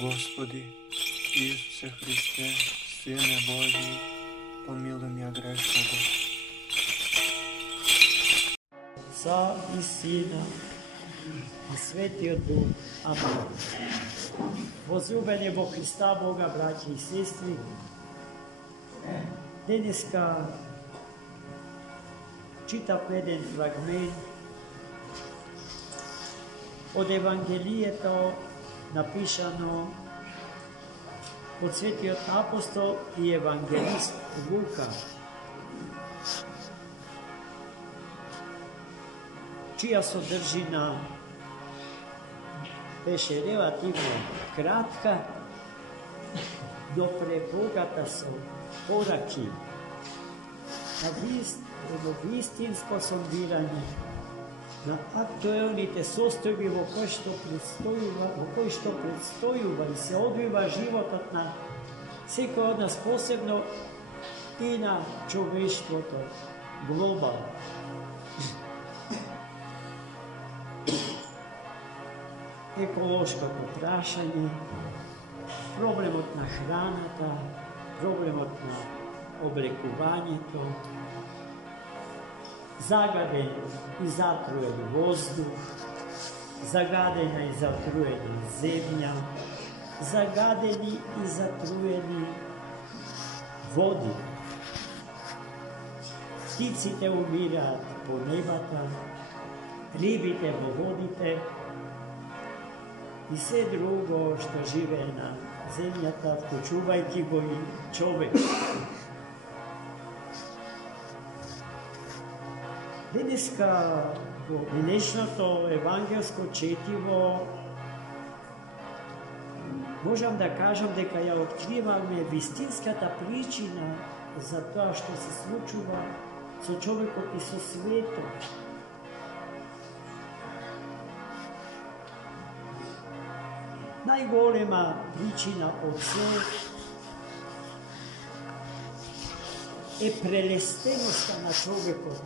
Господи, Isuse Hrisте, Sine Božji, pomiluj mja grešnoga. Отца и Сина и Светиот Дух. Амин. Возлюбени во Христа Бога, браќи и сестри, денеска читав еден фрагмент од Евангелието напишано од Светиот апостол и евангелист Лука, чија содржина беше релативно кратка, но пребогата со пораки на вистинско сондирање на актуелните состојби во кои што предстојува и се одвива животот на секој од нас, посебно и на човештвото глобално. Еколошкото прашање, проблемот на храната, проблемот на облекувањето, загаден и затруен воздух, загадена и затруена земја, загадени и затруени води. Птиците умираат по небата, рибите во водите, и се друго што живее на земјата, вклучувајќи го и човек. Денеска во денешното евангелско четиво можам да кажам дека ја откриваме вистинската причина за тоа што се случува со човекот и со светот. Најголема причина од се е прелестеноста на човекот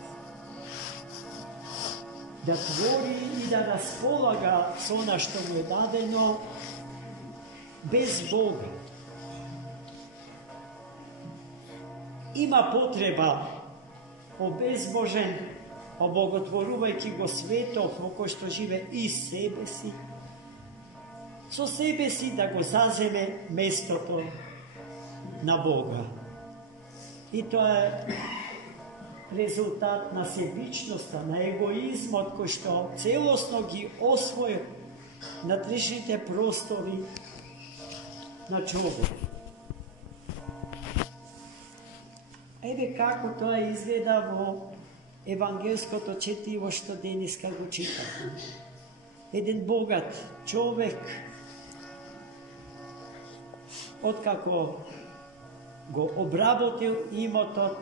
да твори и да располага со она што му е дадено без Бога. Има потреба обезбожен, обоготворувајќи го светот во кој што живе и себе си, со себе си да го заземе местото на Бога. И тоа е резултат на себичноста, на егоизмот кој што целосно ги освои внатрешните простори на човек. Еве како тоа изгледа во евангелското четиво што денеска го читаме. Еден богат човек, откако го обработил имотот,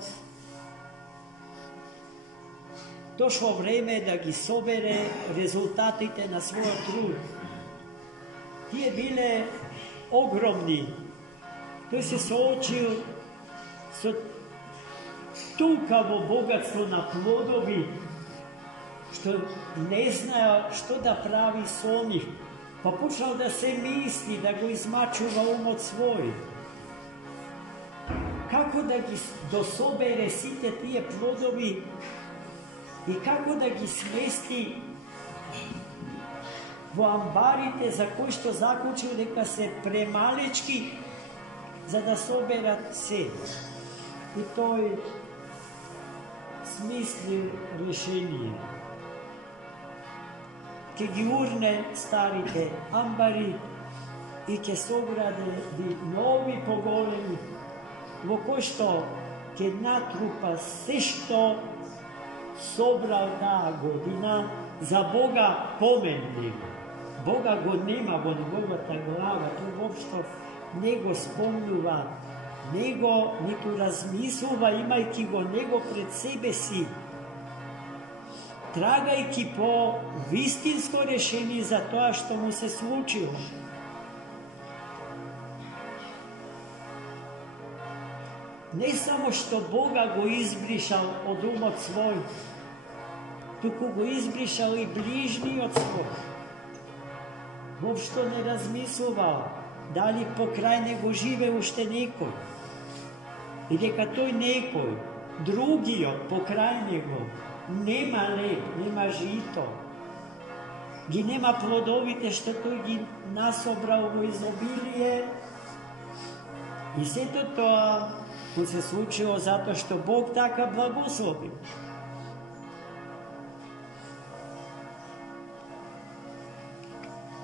дошло време да ги собере резултатите на својот труд. Тие биле огромни. Тој се соочил со тулкаво богатство на плодови, што не знаел што да прави со нив, па почнал да се мисли, да го измачува умот свој. Како да ги дособере сите тие плодови и како да ги смести во амбарите за кои што заклучил дека се премалечки за да соберат се. И тој смислил решение. Ке ги урне старите амбари и ке согради нови поголеми, во кој што ке натрупа се што собрал таа година за Бога поменлив. Бога го нема во неговата глава, тој воопшто не го спомнува, него ниту размислува, имајќи го него пред себе си, трагајќи по вистинско решение за тоа што му се случило. Не само што Бога го избришал од умот свој, туку го избришал и ближниот свој. Воопшто не размислувал дали покрај него живе уште некој. И дека тој некој, другиот покрај него, нема леб, нема жито, ги нема плодовите што тој ги насобрал во изобилие. И сето тоа му се случило затоа што Бог така благословил.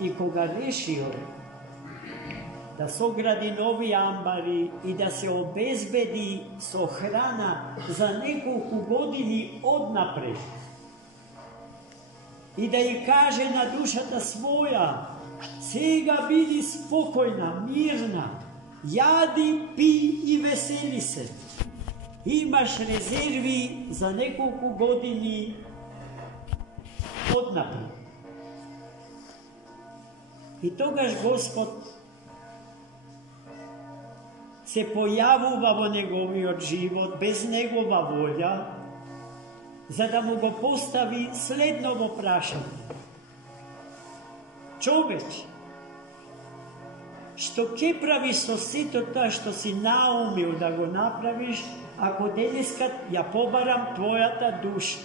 И кога решил да согради нови амбари и да се обезбеди со храна за неколку години однапред и да ја каже на душата своја: сега биди спокојна, мирна, јади, пи и весели се. Имаш резерви за неколку години однапред. И тогаш Господ се појавува во неговиот живот без негова волја, за да му го постави следново прашање: човече, што ќе правиш со сето тоа што си наумил да го направиш, ако денеска ја побарам твојата душа?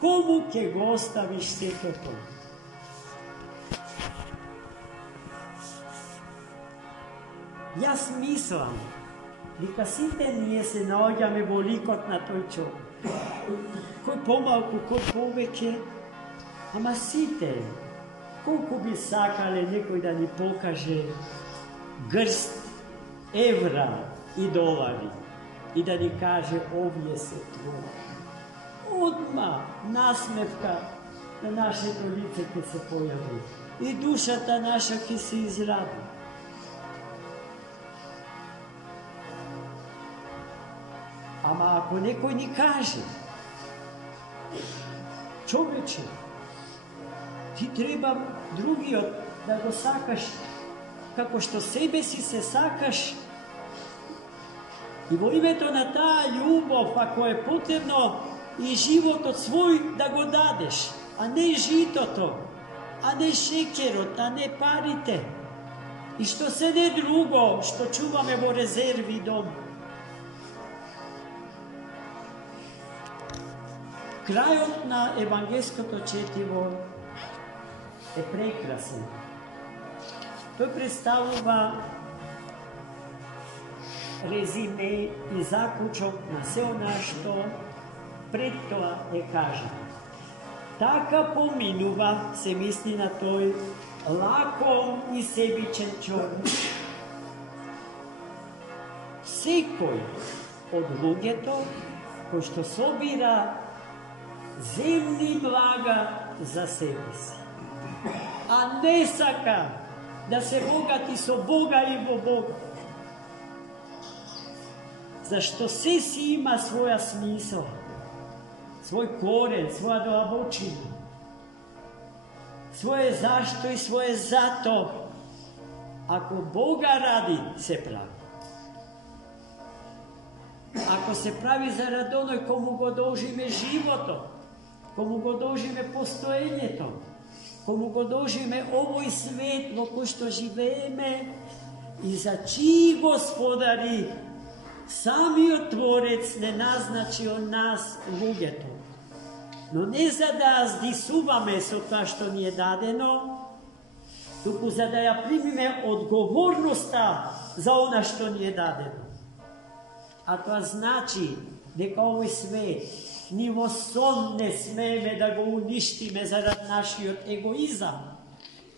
Кому ќе го оставиш сето тоа? Јас мислам дека сите ние се наоѓаме во ликот на тој човек. Кој помалку, кој повеќе, ама сите, колку би сакале некој да ни покаже грст евра и долари и да ни каже: овие се твои. Одма насмевка на нашето лице ќе се појави и душата наша ќе се изради. Ама ако некој ни каже: човече, ти треба другиот да го сакаш како што себе си се сакаш, и во името на таа љубов, ако е потребно, и животот свој да го дадеш, а не житото, а не шекерот, а не парите, и што се не друго што чуваме во резерви дом. Крајот на евангелското четиво е прекрасен. Тој представува резиме и заклучок на се она што пред тоа е кажано. Така поминува, се мисли на тој лаком и себичен човек, секој од луѓето кој што собира земни блага за себе си, а не сака да се богати со Бога и во Бога. Зашто се си има своја смисла, свој корен, своја длабочина, своје зашто и своје зато. Ако Бога ради, се прави. Ако се прави зарад оној кому го должиме животот, кому го должиме постоењето, кому го должиме овој свет во кој што живееме и за чии господари самиот Творец не назначил нас луѓето. Но не за да здисуваме со тоа што ни е дадено, туку за да ја примиме одговорноста за она што ни е дадено. А тоа значи дека овој свет ни во сон не смееме да го уништиме зарад нашиот егоизам,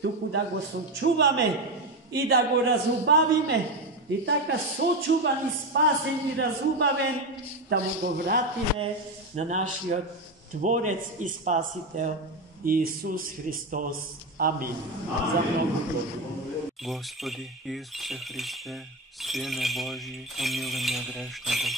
туку да го сочуваме и да го разубавиме, и така сочуван и спасен и разубавен да му го вратиме на нашиот Творец и Спасител Иисус Христос. Амин. За многу години. Господи Исусе Христе, Сине Божи, помилуй меня грешного.